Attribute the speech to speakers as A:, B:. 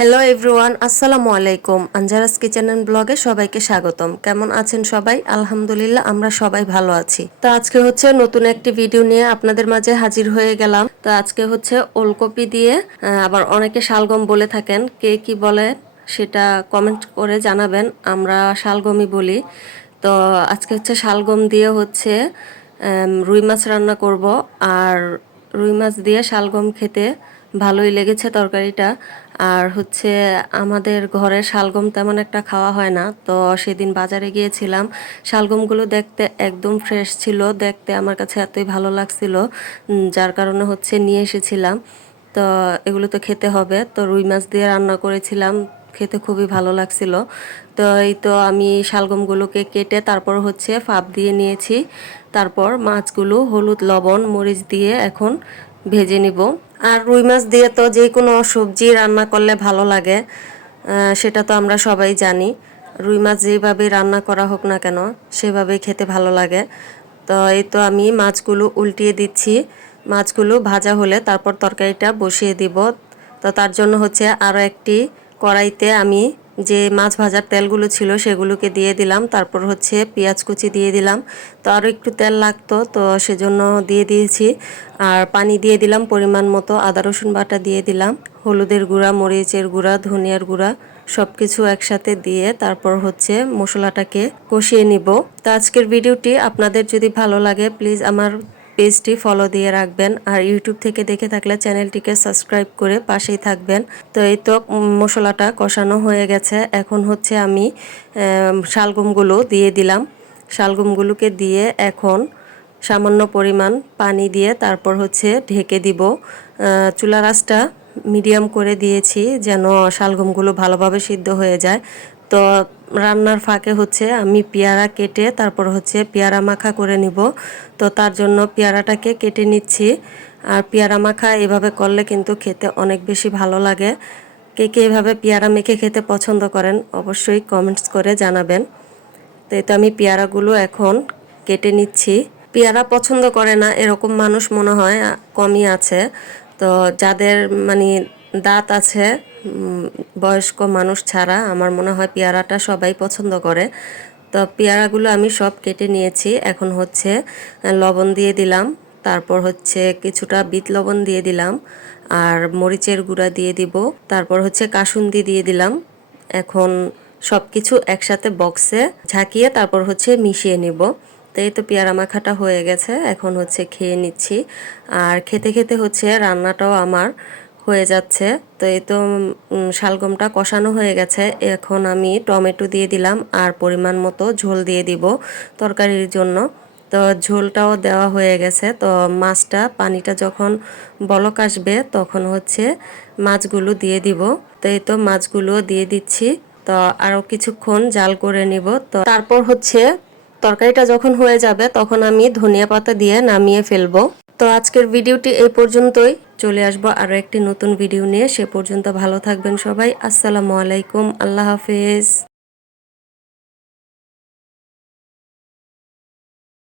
A: Hello everyone আসসালামু আলাইকুম আঞ্জারাস kitchen and ব্লগে সবাইকে স্বাগতম। কেমন আছেন সবাই? আলহামদুলিল্লাহ, আমরা সবাই ভালো আছি। তো আজকে হচ্ছে নতুন একটি ভিডিও নিয়ে আপনাদের মাঝে হাজির হয়ে গেলাম। তো আজকে হচ্ছে ওলকপি দিয়ে আবার অনেকে শালগম বলে থাকেন। কে কি বলে সেটা কমেন্ট করে জানাবেন। আমরা শালগমই বলি। তো আজকে হচ্ছে শালগম দিয়ে হচ্ছে রুই মাছ রান্না করব। আর রুই মাছ দিয়ে শালগম খেতে ভালোই লেগেছে তরকারিটা। আর হচ্ছে আমাদের ঘরে শালগম তেমন একটা খাওয়া হয় না। তো সেদিন বাজারে গিয়েছিলাম। শালগমগুলো দেখতে একদম ফ্রেশ ছিল। দেখতে আমার কাছে এতই ভালো লাগছিল যার কারণে হচ্ছে নিয়ে এসেছিলাম। তো এগুলো তো খেতে হবে। তো রুই মাছ দিয়ে রান্না করেছিলাম। খেতে খুবই ভালো লাগছিল। তো এই তো আমি শালগমগুলোকে কেটে তারপর হচ্ছে ফাপ দিয়ে নিয়েছি। তারপর মাছগুলো হলুদ, লবণ, মরিচ দিয়ে এখন ভেজে নিব। আর রুই মাছ দিয়ে তো যে কোনো সবজি রান্না করলে ভালো লাগে সেটা তো আমরা সবাই জানি। রুই মাছ যেভাবে রান্না করা হোক না কেন, সেভাবেই খেতে ভালো লাগে। তো এই তো আমি মাছগুলো উল্টিয়ে দিচ্ছি। মাছগুলো ভাজা হলে তারপর তরকারিটা বসিয়ে দিব। তো তার জন্য হচ্ছে আরও একটি কড়াইতে আমি যে মাছ ভাজার তেলগুলো ছিল সেগুলোকে দিয়ে দিলাম। তারপর হচ্ছে পেঁয়াজ কুচি দিয়ে দিলাম। তো আরও একটু তেল লাগতো, তো সেজন্য দিয়ে দিয়েছি। আর পানি দিয়ে দিলাম পরিমাণ মতো। আদা, রসুন বাটা দিয়ে দিলাম। হলুদের গুঁড়া, মরিচের গুঁড়া, ধনিয়ার গুঁড়া সব কিছু একসাথে দিয়ে তারপর হচ্ছে মশলাটাকে কষিয়ে নিব। তো আজকের ভিডিওটি আপনাদের যদি ভালো লাগে, প্লিজ আমার পেজটি ফলো দিয়ে রাখবেন আর ইউটিউব থেকে দেখে থাকলে চ্যানেলটিকে সাবস্ক্রাইব করে পাশেই থাকবেন। তো এই তো মশলাটা কষানো হয়ে গেছে। এখন হচ্ছে আমি শালগমগুলো দিয়ে দিলাম। শালগমগুলোকে দিয়ে এখন সামান্য পরিমাণ পানি দিয়ে তারপর হচ্ছে ঢেকে দিব। চুলা রাসটা মিডিয়াম করে দিয়েছি যেন শালগমগুলো ভালোভাবে সিদ্ধ হয়ে যায়। তো রান্নার ফাঁকে হচ্ছে আমি পেয়ারা কেটে তারপর হচ্ছে পেয়ারা মাখা করে নিব। তো তার জন্য পেয়ারাটাকে কেটে নিচ্ছি। আর পেয়ারা মাখা এভাবে করলে কিন্তু খেতে অনেক বেশি ভালো লাগে। কে কে এভাবে পেয়ারা মেখে খেতে পছন্দ করেন অবশ্যই কমেন্টস করে জানাবেন। তো এই তো আমি পেয়ারাগুলো এখন কেটে নিচ্ছি। পেয়ারা পছন্দ করে না, এরকম মানুষ মনে হয় কমই আছে। তো যাদের মানে দাঁত আছে বয়স্ক মানুষ ছাড়া আমার মনে হয় পেয়ারাটা সবাই পছন্দ করে। তো পেয়ারাগুলো আমি সব কেটে নিয়েছি। এখন হচ্ছে লবণ দিয়ে দিলাম। তারপর হচ্ছে কিছুটা বিট লবণ দিয়ে দিলাম। আর মরিচের গুঁড়া দিয়ে দিব। তারপর হচ্ছে কাসুন্দি দিয়ে দিলাম। এখন সব কিছু একসাথে বক্সে ঝাঁকিয়ে তারপর হচ্ছে মিশিয়ে নিব। তো এই তো পেয়ারা মাখাটা হয়ে গেছে। এখন হচ্ছে খেয়ে নিচ্ছি। আর খেতে খেতে হচ্ছে রান্নাটাও আমার। হয়ে যাচ্ছে। তো এই তো শালগমটা কষানো হয়ে গেছে। এখন আমি টমেটো দিয়ে দিলাম আর পরিমাণ মতো ঝোল দিয়ে দিব তরকারির জন্য। তো ঝোলটাও দেওয়া হয়ে গেছে। তো মাছটা, পানিটা যখন বলক আসবে তখন হচ্ছে মাছগুলো দিয়ে দিব। তো এই তো মাছগুলো দিয়ে দিচ্ছি। তো আরও কিছুক্ষণ জাল করে নিব। তো তারপর হচ্ছে তরকারিটা যখন হয়ে যাবে তখন আমি ধনিয়া পাতা দিয়ে নামিয়ে ফেলব। তো আজকের ভিডিওটি এই পর্যন্তই। চলে আসব আরও একটি নতুন ভিডিও নিয়ে। সে পর্যন্ত ভালো থাকবেন সবাই। আসসালামু আলাইকুম। আল্লাহ হাফেজ।